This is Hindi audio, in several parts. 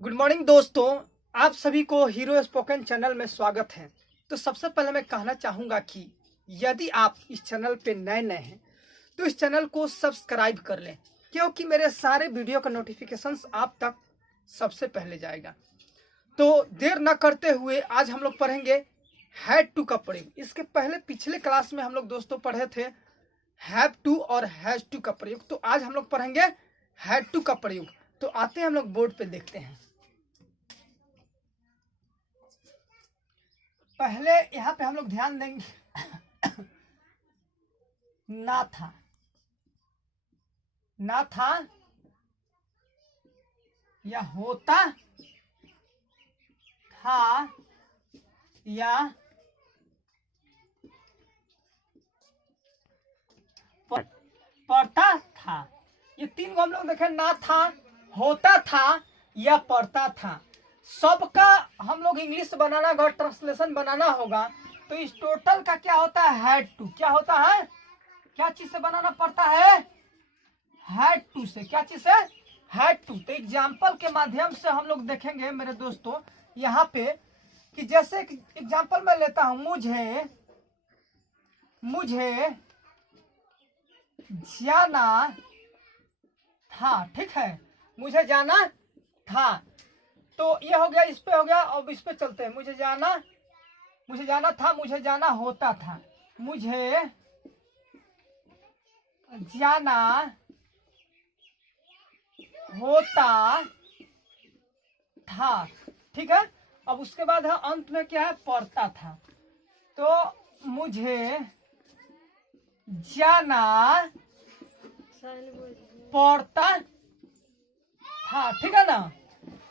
गुड मॉर्निंग दोस्तों, आप सभी को हीरो स्पोकन चैनल में स्वागत है। तो सबसे पहले मैं कहना चाहूँगा कि यदि आप इस चैनल पे नए हैं तो इस चैनल को सब्सक्राइब कर लें, क्योंकि मेरे सारे वीडियो का नोटिफिकेशंस आप तक सबसे पहले जाएगा। तो देर न करते हुए आज हम लोग पढ़ेंगे हैड टू का प्रयोग। इसके पहले पिछले क्लास में हम लोग दोस्तों पढ़े थे हैव टू और हैज टू का प्रयोग। तो आज हम लोग पढ़ेंगे हैड टू का प्रयोग। तो आते हैं हम लोग बोर्ड पे देखते हैं। पहले यहाँ पे हम लोग ध्यान देंगे ना था, ना था या होता था या पढ़ता था। ये तीन को हम लोग देखें, ना था, होता था या पढ़ता था। सबका हम लोग इंग्लिश बनाना अगर ट्रांसलेशन बनाना होगा तो इस टोटल का क्या होता है, हैड टू। क्या होता है, क्या चीज से बनाना पड़ता है, हैड टू से। क्या चीज से, हैड टू। तो एग्जाम्पल के माध्यम से हम लोग देखेंगे मेरे दोस्तों यहाँ पे कि जैसे एग्जाम्पल मैं लेता हूं, मुझे जाना था। ठीक है, मुझे जाना था। तो ये हो गया, इस पे हो गया। अब इस पे चलते हैं। मुझे जाना था, मुझे जाना होता था, मुझे जाना होता था। ठीक है, अब उसके बाद है अंत में क्या है, पढ़ता था। तो मुझे जाना पढ़ता था। ठीक है ना।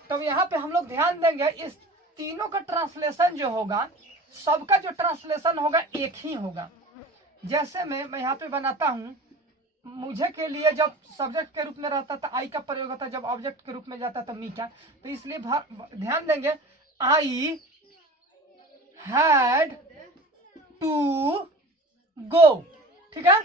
तब यहाँ पे हम लोग ध्यान देंगे, इस तीनों का ट्रांसलेशन जो होगा, सबका जो ट्रांसलेशन होगा एक ही होगा। जैसे मैं यहाँ पे बनाता हूँ, मुझे के लिए जब सब्जेक्ट के रूप में रहता था आई का प्रयोग होता, जब ऑब्जेक्ट के रूप में जाता था मी का। तो इसलिए ध्यान देंगे, आई हैड टू गो। ठीक है,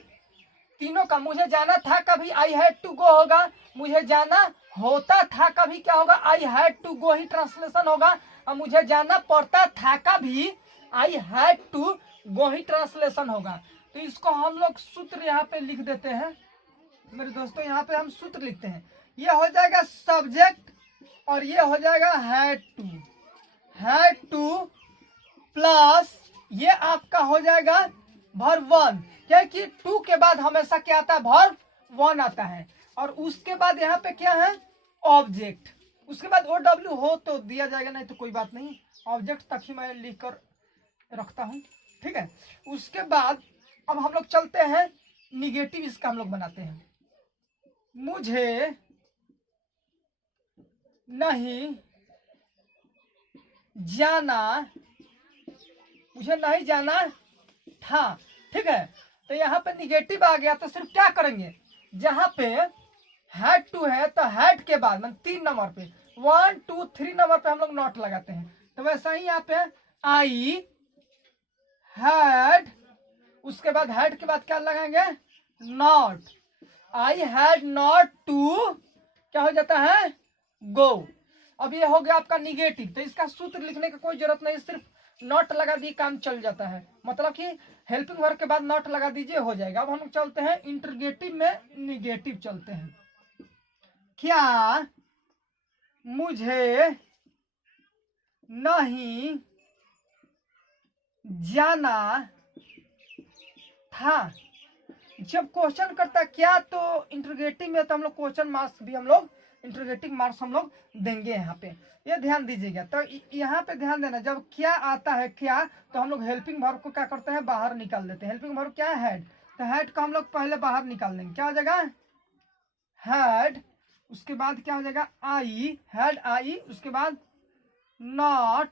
तीनों का मुझे जाना था कभी आई हैड टू गो होगा, मुझे जाना होता था कभी क्या होगा, आई हैड टू गो ही ट्रांसलेशन होगा, और मुझे जाना पड़ता था का भी आई हैड टू गो ही ट्रांसलेशन होगा। तो इसको हम लोग सूत्र यहाँ पे लिख देते हैं मेरे दोस्तों। यहाँ पे हम सूत्र लिखते हैं, ये हो जाएगा सब्जेक्ट और ये हो जाएगा हैड टू प्लस ये आपका हो जाएगा वर्ब वन, क्योंकि टू के बाद हमेशा क्या आता है, वर्ब वन आता है। और उसके बाद यहाँ पे क्या है, ऑब्जेक्ट। उसके बाद OW हो तो दिया जाएगा, नहीं तो कोई बात नहीं, ऑब्जेक्ट तक ही मैं लिख कर रखता हूँ। ठीक है, उसके बाद अब हम लोग चलते हैं निगेटिव, इसका हम लोग बनाते हैं। मुझे नहीं जाना था। ठीक है, तो यहाँ पे निगेटिव आ गया, तो सिर्फ क्या करेंगे, जहां पे हैड टू है तो हैड के बाद मतलब 3 नंबर पे 1 2 3 नंबर पे हम लोग नॉट लगाते हैं। तो वैसा ही यहाँ पे आई हैड, उसके बाद हैड के बाद क्या लगाएंगे, not. I had not to क्या हो जाता है, गो। अब ये हो गया आपका निगेटिव। तो इसका सूत्र लिखने की कोई जरूरत नहीं, सिर्फ नॉट लगा दिए काम चल जाता है। मतलब कि हेल्पिंग वर्ब के बाद नॉट लगा दीजिए, हो जाएगा। अब हम चलते हैं इंटरगेटिव में, निगेटिव चलते हैं। क्या मुझे नहीं जाना था। जब क्वेश्चन करता है क्या, तो इंटरगेटिव में तो हम लोग क्वेश्चन मार्क्स भी हम लोग इंटरगेटिव मार्क्स हम लोग देंगे यहाँ पे, ये ध्यान दीजिएगा। तो यहाँ पे ध्यान देना, जब क्या आता है क्या, तो हम लोग हेल्पिंग वर्ब को क्या करते हैं, बाहर निकाल देते हैं। हेल्पिंग वर्ब क्या है, हैड। तो हैड को हम लोग पहले बाहर निकाल देंगे, क्या हो जाएगा, हैड। उसके बाद क्या हो जाएगा, आई हैड आई, उसके बाद नॉट,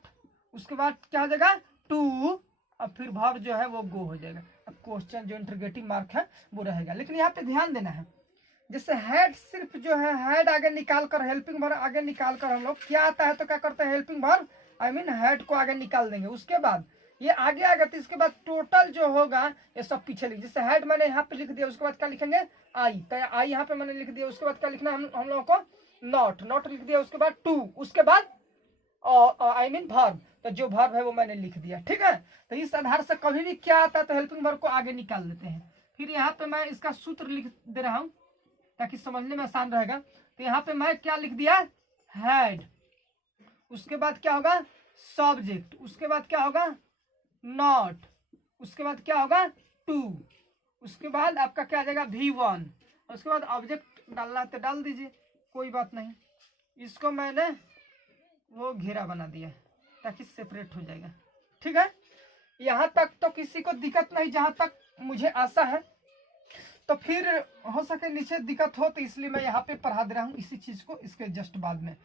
उसके बाद क्या हो जाएगा, टू, अब फिर वर्ब जो है वो गो हो जाएगा। अब क्वेश्चन जो इंटरगेटिव मार्क है वो रहेगा। लेकिन यहाँ पे ध्यान देना है, जैसे हैड सिर्फ जो है हैड आगे निकाल कर, हेल्पिंग वर्ब आगे निकाल कर हम लोग क्या आता है तो क्या करते हैं, helping verb I mean had को आगे निकाल देंगे। उसके बाद ये आगे आ गया, तो इसके बाद टोटल जो होगा ये सब पीछे लिख। जैसे हेड मैंने यहाँ पे लिख दिया, उसके बाद क्या लिखेंगे, आई। तो आई यहाँ पे मैंने लिख दिया, उसके बाद क्या लिखना हम लोगों को, नॉट, नॉट लिख दिया, उसके बाद टू, उसके बाद आई मीन वर्ब, तो जो वर्ब है वो मैंने लिख दिया। ठीक है, तो इस आधार से कभी भी क्या आता है तो हेल्पिंग वर्ब को आगे निकाल लेते हैं। फिर यहाँ पे मैं इसका सूत्र लिख दे रहा हूँ ताकि समझने में आसान रहेगा। तो यहाँ पे मैं क्या लिख दिया, हैड, उसके बाद क्या होगा सब्जेक्ट, उसके बाद क्या होगा नॉट, उसके बाद क्या होगा टू, उसके बाद आपका क्या आ जाएगा V1, उसके बाद ऑब्जेक्ट डालना है तो डाल दीजिए, कोई बात नहीं। इसको मैंने वो घेरा बना दिया ताकि सेपरेट हो जाएगा। ठीक है, यहाँ तक तो किसी को दिक्कत नहीं, जहाँ तक मुझे आशा है। तो फिर हो सके नीचे दिक्कत हो, तो इसलिए मैं यहाँ पे पढ़ा दे रहा हूँ इसी चीज को इसके जस्ट बाद में।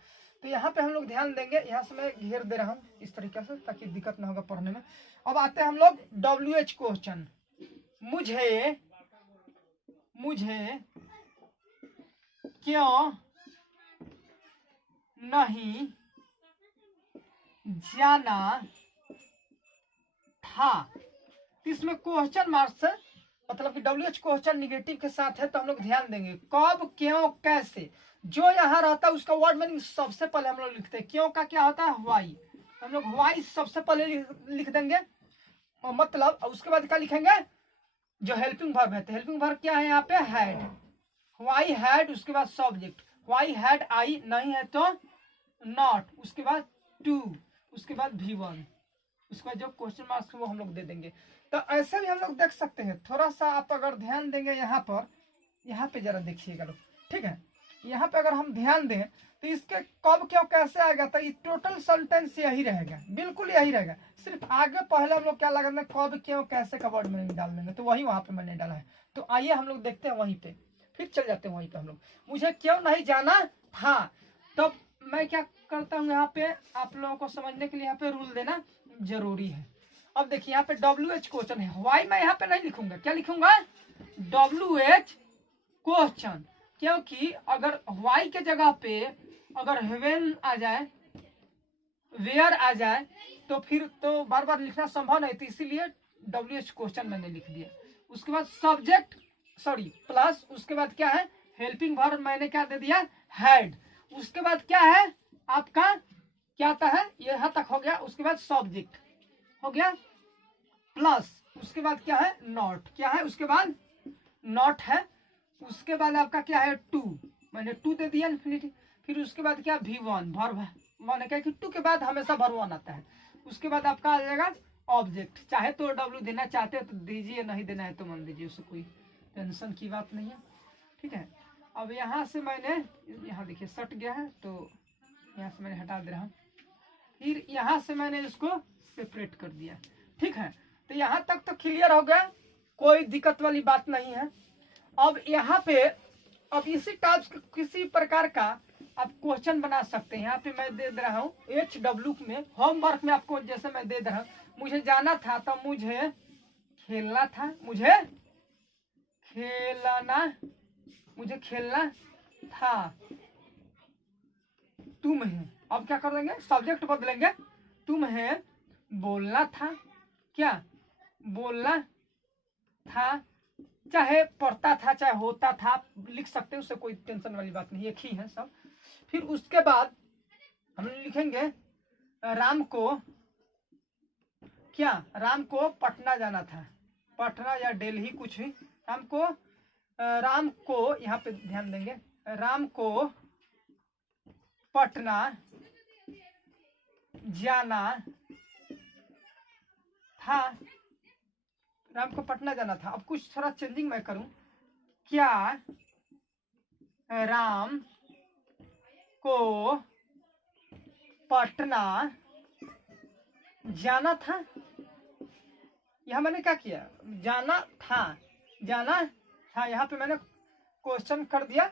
तो यहाँ पे हम लोग ध्यान देंगे, यहाँ से मैं घेर दे रहा हूँ इस तरीके से ताकि दिक्कत ना होगा पढ़ने में। अब आते हैं हम लोग WH क्वेश्चन। मुझे क्यों नहीं जाना था, इसमें क्वेश्चन मार्क्स है, मतलब कि WH क्वेश्चन निगेटिव के साथ है, तो हम लोग ध्यान देंगे कब क्यों कैसे, जो यहाँ रहता है उसका वर्ड मीनिंग सबसे पहले हम लोग लिखते हैं। क्यों का क्या होता है व्हाई, हम लोग व्हाई सबसे पहले लिख देंगे, और मतलब उसके बाद क्या लिखेंगे जो हेल्पिंग वर्ब है। तो हेल्पिंग वर्ब क्या है यहाँ पे हैड, व्हाई हैड, उसके बाद सब्जेक्ट, व्हाई हैड आई नहीं है तो नॉट, उसके बाद टू, उसके बाद V1, उसके बाद जो क्वेश्चन मार्क्स वो हम लोग दे देंगे। तो ऐसे भी हम लोग देख सकते हैं। थोड़ा सा आप अगर ध्यान देंगे यहाँ पे जरा देखिएगा लोग। ठीक है, यहाँ पे अगर हम ध्यान दें तो इसके कब क्यों कैसे आएगा, तो ये टोटल सेंटेंस यही रहेगा, बिल्कुल यही रहेगा। सिर्फ आगे पहले हम लोग क्या लगा देंगे कब क्यों कैसे का वर्ड मीनिंग डाल देंगे, तो वही वहां पे मैंने डाला है। तो आइए हम लोग देखते हैं वहीं पे, फिर चल जाते हैं वहीं पे हम लोग। मुझे क्यों नहीं जाना था, तो मैं क्या करता हूँ यहाँ पे आप लोगों को समझने के लिए यहाँ पे रूल देना जरूरी है। अब देखिए यहाँ पे WH क्वेश्चन है, व्हाई मैं यहाँ पे नहीं लिखूंगा, क्या लिखूंगा WH क्वेश्चन, क्योंकि अगर व्हाई के जगह पे अगर व्हेन आ जाए, वेयर आ जाए, तो फिर तो बार बार लिखना संभव नहीं, तो इसीलिए WH क्वेश्चन मैंने लिख दिया। उसके बाद सब्जेक्ट सॉरी प्लस, उसके बाद क्या है हेल्पिंग वर्ब मैंने क्या दे दिया हैड, उसके बाद क्या है आपका क्या आता है यहाँ तक हो गया, उसके बाद सब्जेक्ट हो गया प्लस, उसके बाद क्या है नॉट, क्या है उसके बाद नॉट है, उसके बाद आपका क्या है टू, मैंने टू दे दिया इन्फिनिटी, फिर उसके बाद क्या V1 वर्ब है, मैंने कहा कि टू के बाद हमेशा वर्ब वन आता है। उसके बाद आपका आ जाएगा ऑब्जेक्ट, चाहे तो W देना चाहते हो तो दीजिए, नहीं देना है तो मान दीजिए, उससे कोई टेंशन की बात नहीं है। ठीक है, अब यहाँ से मैंने यहाँ देखिए सट गया है, तो यहाँ से मैंने हटा दे रहा हूँ, फिर यहाँ से मैंने इसको सेपरेट कर दिया। ठीक है, तो यहाँ तक तो क्लियर हो गया, कोई दिक्कत वाली बात नहीं है। अब यहाँ पे अब इसी टाइप किसी प्रकार का आप क्वेश्चन बना सकते हैं। यहाँ पे मैं दे रहा हूँ HW में होमवर्क में आपको जैसे मैं दे रहा हूँ, मुझे जाना था तो मुझे खेलना था, मुझे खेलना था तुम्हें, अब क्या कर देंगे सब्जेक्ट बदलेंगे, तुम्हें बोलना था, क्या बोलना था, चाहे पढ़ता था चाहे होता था लिख सकते हैं, उससे कोई टेंशन वाली बात नहीं, एक ही है सब। फिर उसके बाद हम लिखेंगे राम को पटना जाना था, पटना या दिल्ली कुछ भी, राम को यहाँ पे ध्यान देंगे, राम को पटना जाना था, राम को पटना जाना था। अब कुछ थोड़ा चेंजिंग मैं करूं, क्या राम को पटना जाना था, यहां मैंने क्या किया जाना था, यहाँ पे मैंने क्वेश्चन कर दिया।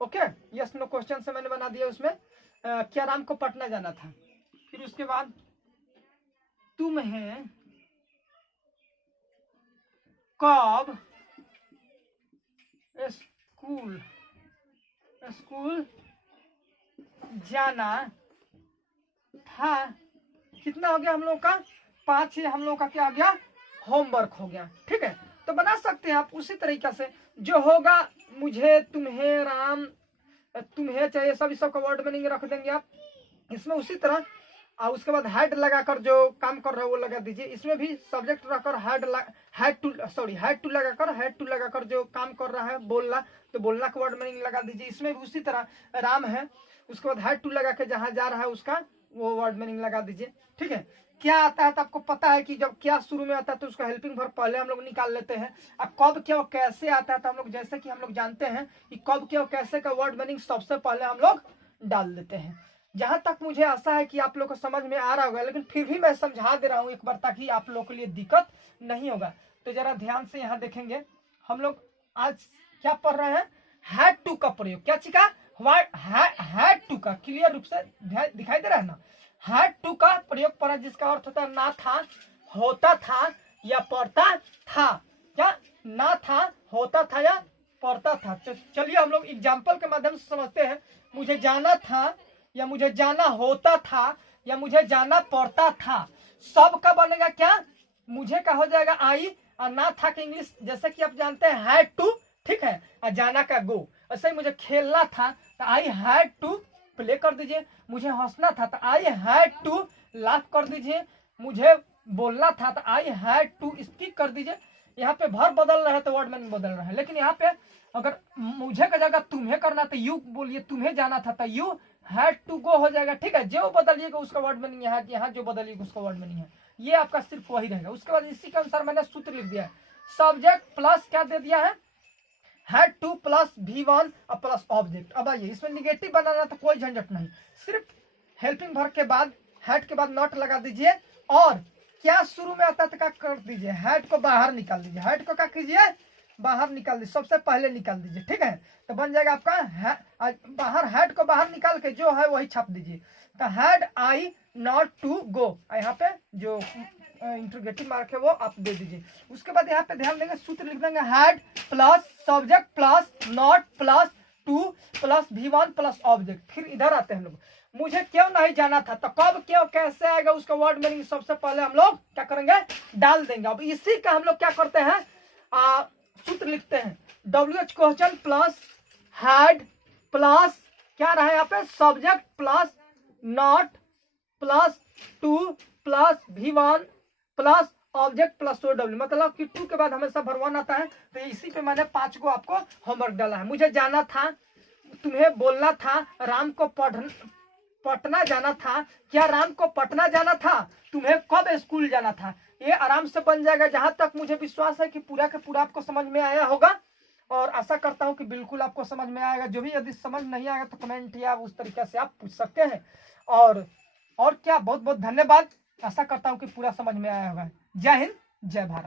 ओके, यस नो क्वेश्चन से मैंने बना दिया उसमें क्या राम को पटना जाना था। फिर उसके बाद तुम्हें कब स्कूल जाना था, कितना हो गया हम लोग का 5, हम लोग का क्या हो गया होमवर्क हो गया। ठीक है, तो बना सकते हैं आप उसी तरीके से जो होगा, मुझे तुम्हें राम तुम्हें चाहिए, सब इस सब का वर्ड मीनिंग रख देंगे आप इसमें। उसी तरह और उसके बाद हेड लगाकर जो काम कर रहा है वो लगा दीजिए। इसमें भी सब्जेक्ट रखकर हेड टू लगाकर जो काम कर रहा है बोलना, तो बोलना का वर्ड मीनिंग लगा दीजिए। इसमें भी उसी तरह राम है, उसके बाद हेड टू लगा के जहां जा रहा है उसका वो वर्ड मीनिंग लगा दीजिए। ठीक है, क्या आता है तो आपको पता है कि जब क्या शुरू में आता है तो उसका हेल्पिंग वर्ब पहले हम लोग निकाल लेते हैं। अब कब क्या और कैसे आता है तो हम लोग जैसे कि हम लोग जानते हैं कि कब क्या और कैसे का वर्ड मीनिंग सबसे पहले हम लोग डाल देते हैं। जहां तक मुझे आशा है कि आप लोग को समझ में आ रहा होगा, लेकिन फिर भी मैं समझा दे रहा हूं एक बार ताकि आप लोग के लिए दिक्कत नहीं होगा। तो जरा ध्यान से यहाँ देखेंगे, हम लोग आज क्या पढ़ रहे हैं, हैड टू का प्रयोग। क्या चीज का, हैड टू का, क्लियर रूप से दिखाई दे रहा है ना। हैड टू का प्रयोग पढ़ा जिसका अर्थ होता है ना था, होता था या पढ़ता था। क्या ना था, होता था या पढ़ता था। चलिए हम लोग एग्जाम्पल के माध्यम से समझते हैं। मुझे जाना था या मुझे जाना होता था या मुझे जाना पड़ता था, सब का बनेगा क्या, मुझे का हो जाएगा आई, और ना था के इंग्लिश जैसे कि आप जानते हैं हैड टू, ठीक है, और जाना का गो। ऐसे ही मुझे खेलना था तो आई हैड टू प्ले कर दीजिए। मुझे हंसना था तो आई हैड टू लाफ कर दीजिए। मुझे बोलना था तो आई हैड टू स्पीक कर दीजिए। यहाँ पे भर बदल रहा है तो वर्ड मीनिंग बदल रहा है, लेकिन यहाँ पे अगर मुझे का जगह तुम्हें करना तो यू बोलिए, तुम्हें जाना था तो यू हैड टू गो हो जाएगा। ठीक है, जो बदलिएगा उसका वर्ड मीनिंग यहाँ जो बदलिएगा उसका वर्ड मीनिंग है, ये आपका सिर्फ वही रहेगा। उसके बाद इसी के अनुसार मैंने सूत्र लिख दिया है, सब्जेक्ट प्लस क्या दे दिया है, हैड टू प्लस V1 और प्लस ऑब्जेक्ट। अब आइए इसमें निगेटिव बनाना तो कोई झंझट नहीं, सिर्फ हेल्पिंग वर्ब के बाद हैड के बाद नॉट लगा दीजिए और क्या शुरू में आता है तो क्या कर दीजिए, हैड को बाहर निकाल दीजिए। हैड को क्या कीजिए, बाहर निकाल दीजिए, सबसे पहले निकाल दीजिए। ठीक है, तो बन जाएगा आपका बाहर, हैड को बाहर निकाल के जो है वही छाप दीजिए। तो had I not to go, यहाँ पे जो इंटरोगेटिव मार्क है वो आप दे दीजिए। उसके बाद यहाँ पे ध्यान देंगे, सूत्र लिख देंगे had plus subject plus not plus two plus V1 plus object. फिर इधर आते हैं हम लोग, मुझे क्यों नहीं जाना था तो कब क्यों कैसे आएगा उसका वर्ड मीनिंग सबसे पहले हम लोग क्या करेंगे, डाल देंगे। अब इसी का हम लोग क्या करते हैं, सूत्र लिखते हैं, WH question plus had plus क्या रहा है यहाँ पे, subject plus not plus two plus V1 plus object plus OW। मतलब कि टू के बाद हमेशा भरवान आता है, तो इसी पे मैंने 5 को आपको होमवर्क डाला है। मुझे जाना था, तुम्हें बोलना था, राम को पटना जाना था। क्या राम को पटना जाना था, तुम्हें कब स्कूल जाना था। ये आराम से बन जाएगा। जहां तक मुझे विश्वास है कि पूरा का पूरा आपको समझ में आया होगा, और आशा करता हूं कि बिल्कुल आपको समझ में आएगा। जो भी यदि समझ नहीं आएगा तो कमेंट या उस तरीके से आप पूछ सकते हैं। और क्या, बहुत बहुत धन्यवाद। आशा करता हूं कि पूरा समझ में आया होगा। जय हिंद, जय भारत।